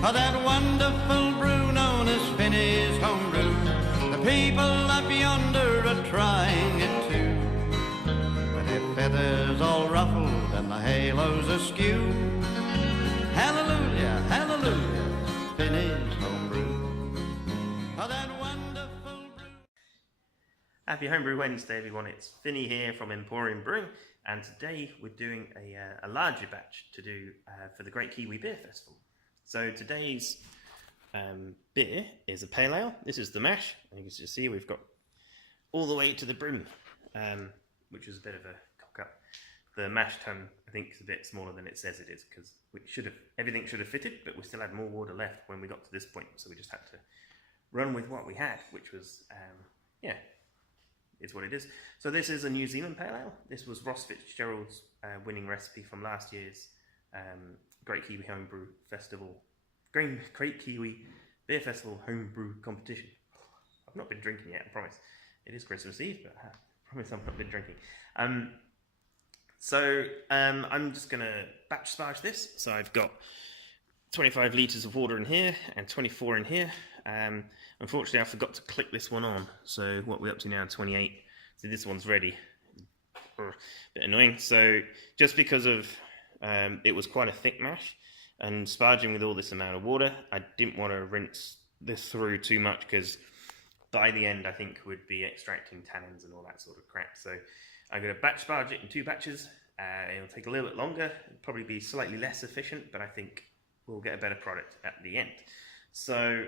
of that wonderful brew known as Finney's homebrew. The people up yonder are trying it too, with their feathers all ruffled and the halos askew. Hallelujah, hallelujah, Finney's homebrew, of that wonderful brew. Happy Homebrew Wednesday, everyone. It's Finney here from Emporium Brewing, and today we're doing a larger batch to do for the Great Kiwi Beer Festival. So today's beer is a pale ale. This is the mash, and you can just see we've got all the way to the brim, which is a bit of a cock up. The mash tun, I think, is a bit smaller than it says it is, because everything should have fitted, but we still had more water left when we got to this point, so we just had to run with what we had, which was, is what it is. So this is a New Zealand pale ale. This was Ross Fitzgerald's winning recipe from last year's Great Kiwi Homebrew Festival, Great Kiwi Beer Festival Homebrew Competition. I've not been drinking yet, I promise. It is Christmas Eve, but I promise I've not been drinking. I'm just going to batch sparge this. So I've got 25 litres of water in here and 24 in here. Unfortunately, I forgot to click this one on. So what we're up to now, 28. So this one's ready. Bit annoying. So just because of it was quite a thick mash, and sparging with all this amount of water, I didn't want to rinse this through too much, because by the end I think we'd be extracting tannins and all that sort of crap. So I'm going to batch sparge it in 2 batches. It'll take a little bit longer, it'll probably be slightly less efficient, but I think we'll get a better product at the end. So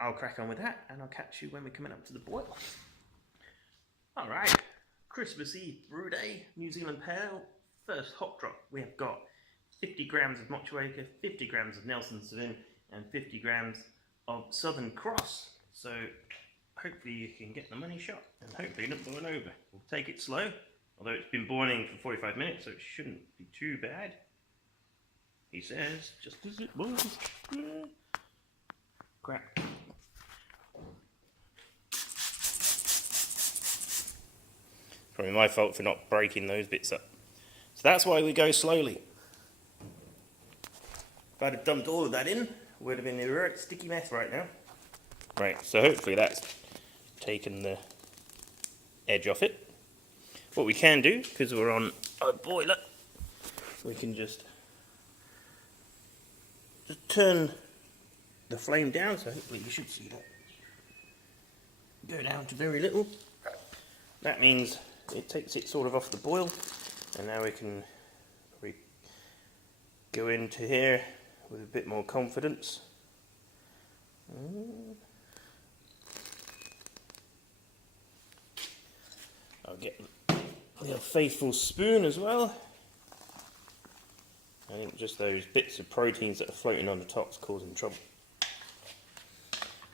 I'll crack on with that, and I'll catch you when we're coming up to the boil. Alright, Christmas Eve brew day, New Zealand Pale. First hop drop, we have got 50 grams of Motueka, 50 grams of Nelson Sauvin, and 50 grams of Southern Cross. So hopefully you can get the money shot, and hopefully not boil over. We'll take it slow, although it's been boiling for 45 minutes, so it shouldn't be too bad. He says, just as it was. Crap. Probably my fault for not breaking those bits up. So that's why we go slowly. If I'd have dumped all of that in, it would have been a right sticky mess right now. Right, so hopefully that's taken the edge off it. What we can do, because we're on a boiler, we can just turn the flame down, so hopefully you should see that. Go down to very little. That means it takes it sort of off the boil, and now we can probably go into here with a bit more confidence. I'll get the faithful spoon as well. I think just those bits of proteins that are floating on the top is causing trouble.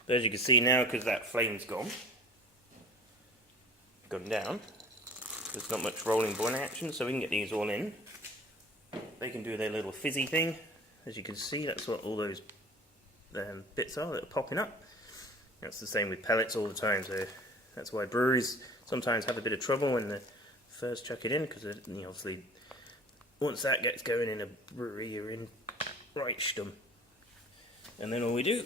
But as you can see now, because that flame's gone down, there's not much rolling boiling action, so we can get these all in. They can do their little fizzy thing. As you can see, that's what all those bits are that are popping up. That's the same with pellets all the time, so that's why breweries sometimes have a bit of trouble when they first chuck it in, because obviously once that gets going in a brewery, you're in right stum. And then all we do,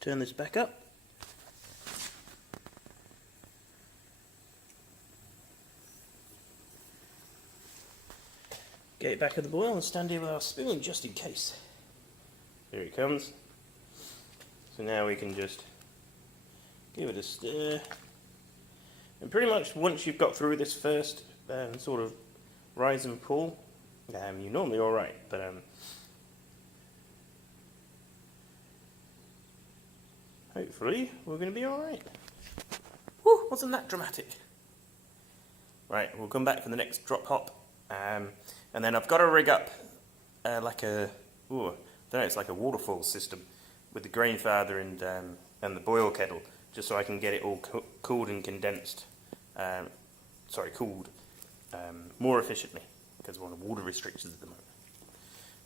turn this back up. Get it back at the boil and stand here with our spoon just in case. There it comes. So now we can just give it a stir. And pretty much once you've got through this first sort of rise and fall, you're normally alright, but hopefully we're going to be alright. Whew, wasn't that dramatic? Right, we'll come back for the next drop hop. And then I've got to rig up like a, I don't know, it's like a waterfall system with the grain father and the boil kettle, just so I can get it all cooled and condensed, cooled more efficiently, because we're on water restrictions at the moment.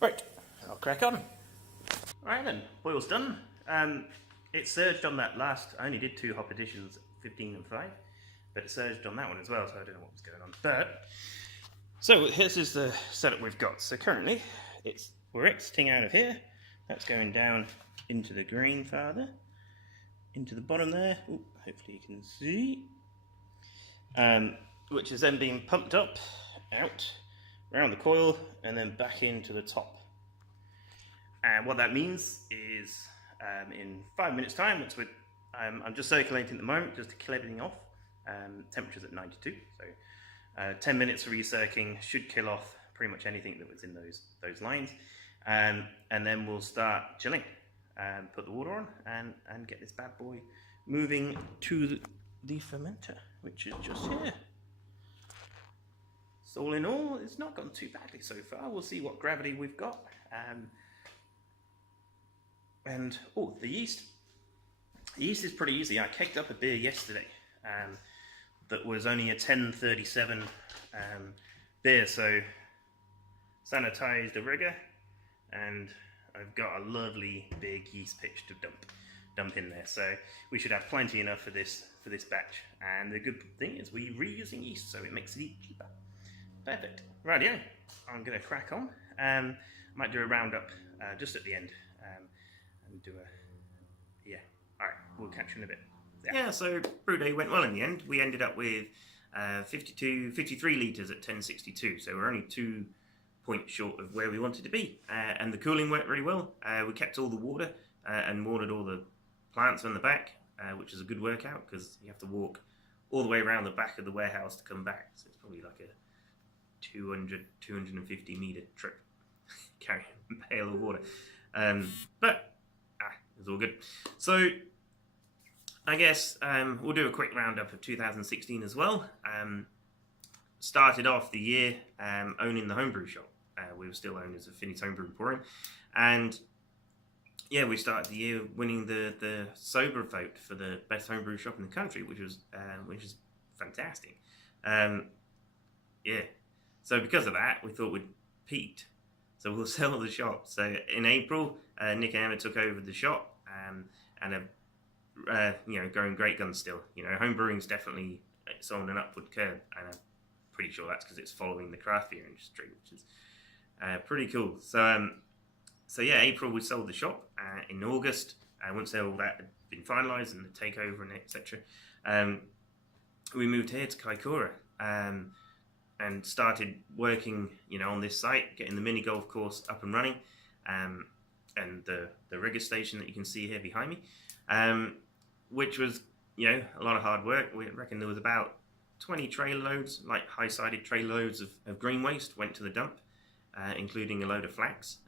Right, I'll crack on. Alright then, boil's done. It surged on that last, I only did 2 hop additions, 15 and 5, but it surged on that one as well, so I don't know what was going on. But so this is the setup we've got. So currently we're exiting out of here. That's going down into the green farther, into the bottom there. Ooh, hopefully you can see. Which is then being pumped up, out, around the coil, and then back into the top. And what that means is, in 5 minutes' time, once I'm just circulating at the moment just to kill everything off. Temperature's at 92, so 10 minutes of recircing should kill off pretty much anything that was in those lines. And then we'll start chilling, put the water on, and get this bad boy moving to the fermenter, which is just here. So all in all, it's not gone too badly so far. We'll see what gravity we've got. And oh, the yeast. The yeast is pretty easy. I caked up a beer yesterday that was only a 1037 beer, so sanitized a rigger, and I've got a lovely big yeast pitch to dump in there. So we should have plenty enough for this batch. And the good thing is we're reusing yeast, so it makes it cheaper. Perfect. Rightio, I'm going to crack on. Might do a roundup just at the end, and do a Alright, we'll catch you in a bit. Yeah, so brew day went well in the end. We ended up with 53 litres at 1062, so we're only 2 points short of where we wanted to be. And the cooling worked really well. We kept all the water and watered all the plants on the back, which is a good workout because you have to walk all the way around the back of the warehouse to come back. So it's probably like a 250 metre trip carrying a pail of water. But it's all good. So I guess we'll do a quick roundup of 2016 as well. Started off the year owning the homebrew shop. We were still owners of Finney's Homebrew Emporium, and yeah, we started the year winning the sober vote for the best homebrew shop in the country, which is fantastic. Yeah, so because of that, we thought we'd peaked, so we'll sell the shop. So in April, Nick and Emma took over the shop, and going great guns still. Homebrewing's definitely it's on an upward curve, and I'm pretty sure that's because it's following the craft beer industry, which is pretty cool. So yeah, April we sold the shop. In August, once all that had been finalised and the takeover and etc., we moved here to Kaikoura and started working, on this site, getting the mini golf course up and running, and the rigger station that you can see here behind me, which was a lot of hard work. We reckon there was about 20 trailer loads, like high-sided trailer loads of green waste went to the dump, including a load of flax.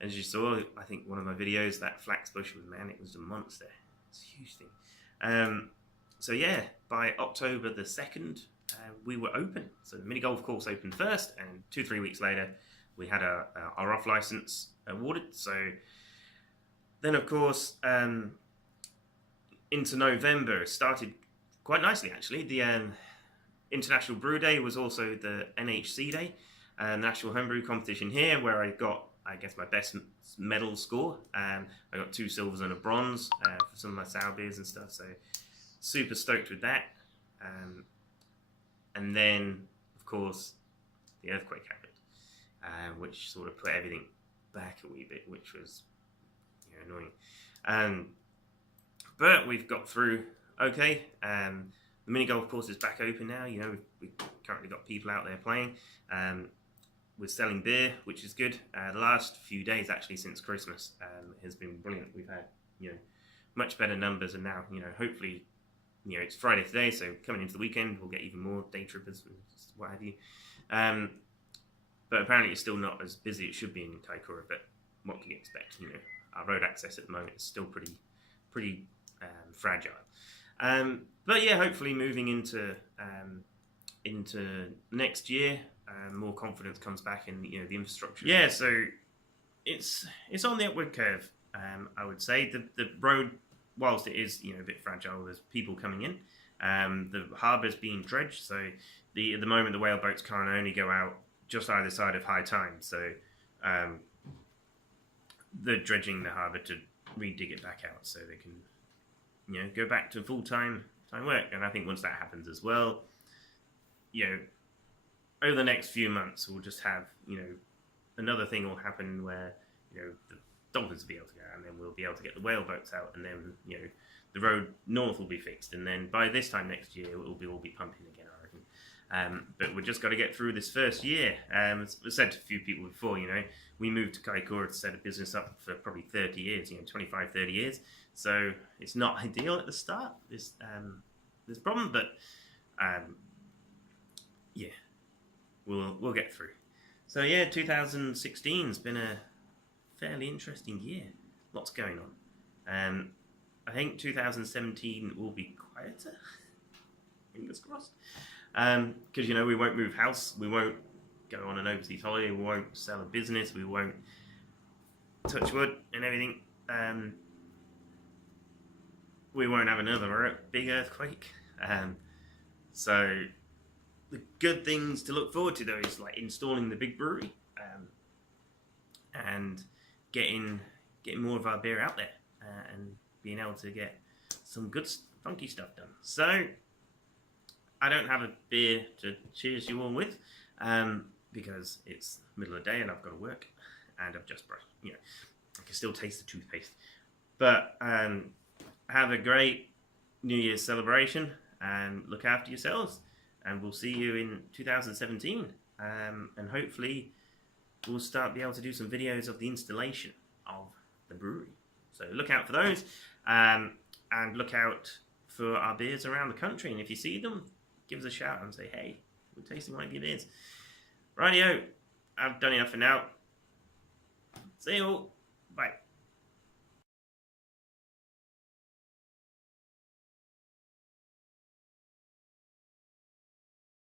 As you saw, I think one of my videos, that flax bush it was a monster. It's a huge thing. So yeah, by October the 2nd, we were open. So the mini golf course opened first, and 2-3 weeks later, we had our off license awarded. So then, of course, into November, it started quite nicely actually. The International Brew Day was also the NHC Day, National Homebrew Competition here, where I got, I guess, my best medal score. I got 2 silvers and a bronze for some of my sour beers and stuff, so super stoked with that. And then, of course, the earthquake happened, which sort of put everything back a wee bit, which was annoying. But we've got through okay. The mini golf course is back open now. We've currently got people out there playing. We're selling beer, which is good. The last few days, actually, since Christmas, has been brilliant. We've had, much better numbers, and now, hopefully, it's Friday today, so coming into the weekend, we'll get even more day trippers and what have you. But apparently, it's still not as busy as it should be in Kaikoura. But what can you expect? Our road access at the moment is still pretty fragile. But yeah, hopefully, moving into next year, more confidence comes back in the infrastructure. Yeah, so it's on the upward curve. I would say the road, whilst it is a bit fragile, there's people coming in. The harbour's being dredged, so at the moment the whale boats can't only go out just either side of high tide. So they're dredging the harbour to re-dig it back out, so they can go back to full-time work. And I think once that happens as well, over the next few months, we'll just have, another thing will happen where, dolphins will be able to go, and then we'll be able to get the whale boats out, and then, you know, the road north will be fixed, and then by this time next year it will be pumping again, I reckon. But we've just got to get through this first year. As I said to a few people before, you know, we moved to Kaikoura to set a business up for probably 30 years, you know, 25, 30 years. So it's not ideal at the start. There's a problem, but yeah, we'll get through. So yeah, 2016's been a fairly interesting year. Lots going on. I think 2017 will be quieter. Fingers crossed. Because, you know, we won't move house, we won't go on an overseas holiday, we won't sell a business, we won't touch wood and everything. We won't have another big earthquake. So the good things to look forward to, though, is like installing the big brewery and getting more of our beer out there and being able to get some good funky stuff done. So I don't have a beer to cheers you all with because it's middle of the day and I've got to work and I've just brushed. You know, I can still taste the toothpaste. But have a great New Year's celebration and look after yourselves. And we'll see you in 2017. And hopefully we'll be able to do some videos of the installation of the brewery. So look out for those. And look out for our beers around the country. And if you see them, give us a shout and say, hey, we're tasting one of your beers. Rightio, I've done enough for now. See you all. Bye.